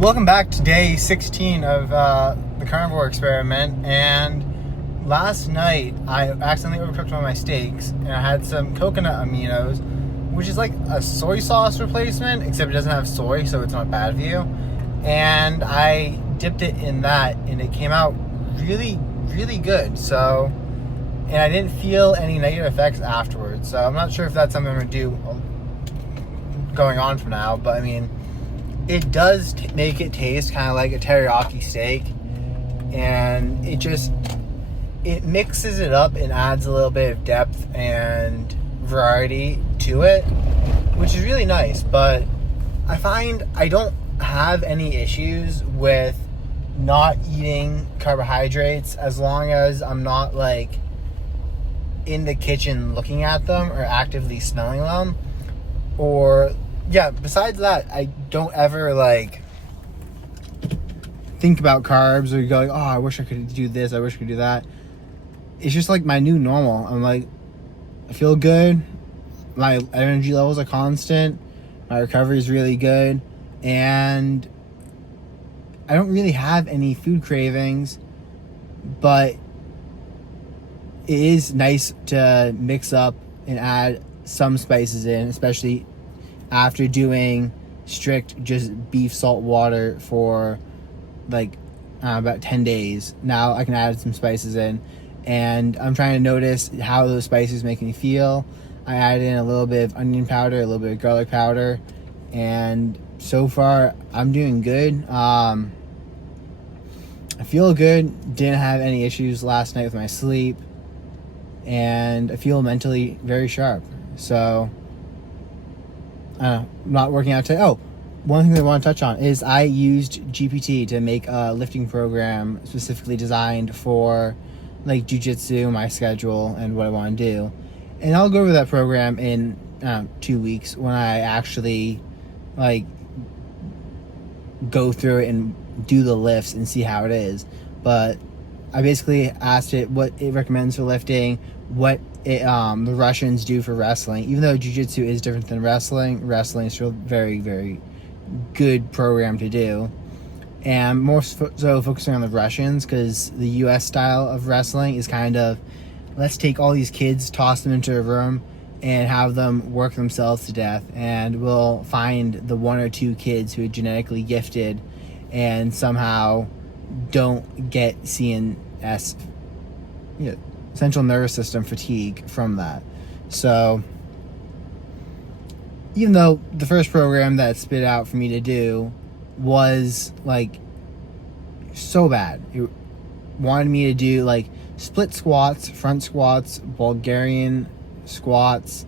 Welcome back to day 16 of the Carnivore experiment. And last night I accidentally overcooked one of my steaks, and I had some coconut aminos, which is like a soy sauce replacement, except it doesn't have soy, so it's not bad for you. And I dipped it in that, and it came out really, really good. So, and I didn't feel any negative effects afterwards. So I'm not sure if that's something I'm gonna do going on from now, but I mean, it does make it taste kind of like a teriyaki steak, and it mixes it up and adds a little bit of depth and variety to it, which is really nice. But I find I don't have any issues with not eating carbohydrates as long as I'm not like in the kitchen looking at them or actively smelling them. Or yeah, besides that, I don't ever like think about carbs or go like, oh, I wish I could do this, I wish I could do that. It's just like my new normal. I'm like, I feel good, my energy levels are constant, my recovery is really good, and I don't really have any food cravings. But it is nice to mix up and add some spices in, especially after doing strict just beef salt water for like about 10 days. Now I can add some spices in, and I'm trying to notice how those spices make me feel. I added in a little bit of onion powder, a little bit of garlic powder, and so far I'm doing good. I feel good, didn't have any issues last night with my sleep, and I feel mentally very sharp. So not working out today. Oh, one thing that I want to touch on is I used GPT to make a lifting program specifically designed for like jiu-jitsu, my schedule, and what I want to do. And I'll go over that program in 2 weeks when I actually like go through it and do the lifts and see how it is. But I basically asked it what it recommends for lifting, what the Russians do for wrestling. Even though jiu-jitsu is different than wrestling is still very, very good program to do. And more so focusing on the Russians, because the US style of wrestling is kind of, let's take all these kids, toss them into a room, and have them work themselves to death, and we'll find the one or two kids who are genetically gifted and somehow don't get CNS, central nervous system fatigue from that. So even though the first program that spit out for me to do was like so bad, it wanted me to do like split squats, front squats, Bulgarian squats,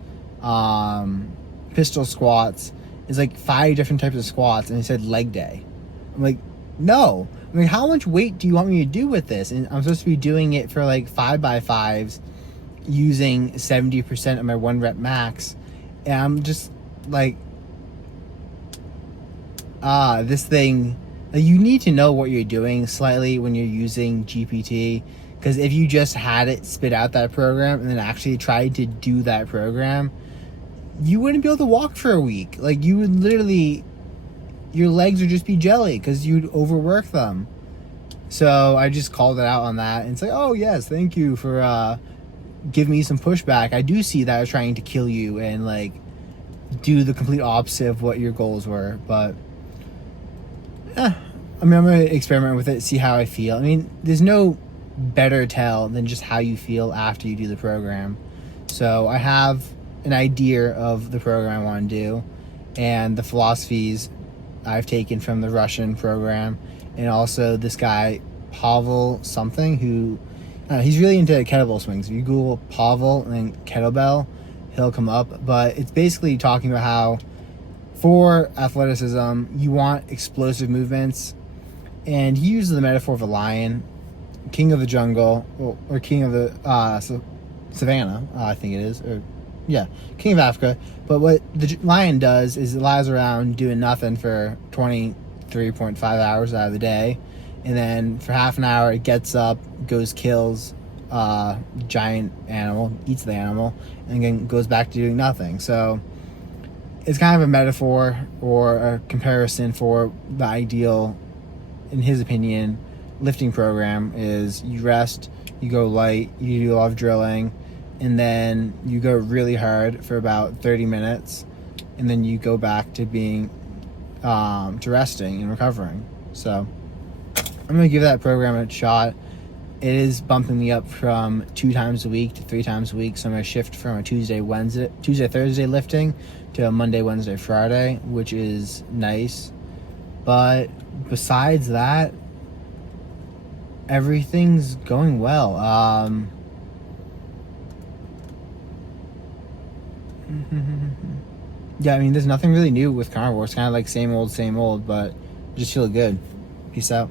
pistol squats. It's like 5 different types of squats, and it said leg day. I'm like, no. I mean, how much weight do you want me to do with this? And I'm supposed to be doing it for like 5x5s using 70% of my 1 rep max. And I'm just like, this thing, like, you need to know what you're doing slightly when you're using GPT. Because if you just had it spit out that program and then actually tried to do that program, you wouldn't be able to walk for a week. Like, you would literally, your legs would just be jelly because you'd overwork them. So I just called it out on that, and it's like, oh yes, thank you for giving me some pushback. I do see that I was trying to kill you and like do the complete opposite of what your goals were. But I mean, I'm gonna experiment with it, see how I feel. I mean, there's no better tell than just how you feel after you do the program. So I have an idea of the program I want to do and the philosophies I've taken from the Russian program, and also this guy Pavel something who he's really into kettlebell swings. If you Google Pavel and then kettlebell, he'll come up. But it's basically talking about how for athleticism you want explosive movements, and he uses the metaphor of a lion, king of the jungle, or king of the savannah, I think it is, or yeah, king of Africa. But what the lion does is it lies around doing nothing for 23.5 hours out of the day, and then for half an hour it gets up, goes, kills giant animal, eats the animal, and then goes back to doing nothing. So it's kind of a metaphor or a comparison for the ideal, in his opinion, lifting program is you rest, you go light, you do a lot of drilling, and then you go really hard for about 30 minutes, and then you go back to being to resting and recovering. So I'm gonna give that program a shot. It is bumping me up from 2 times a week to 3 times a week, so I'm gonna shift from a Tuesday Thursday lifting to a Monday, Wednesday, Friday, which is nice. But besides that, everything's going well. Yeah, I mean, there's nothing really new with Carnivore. It's kind of like same old, but just feel good. Peace out.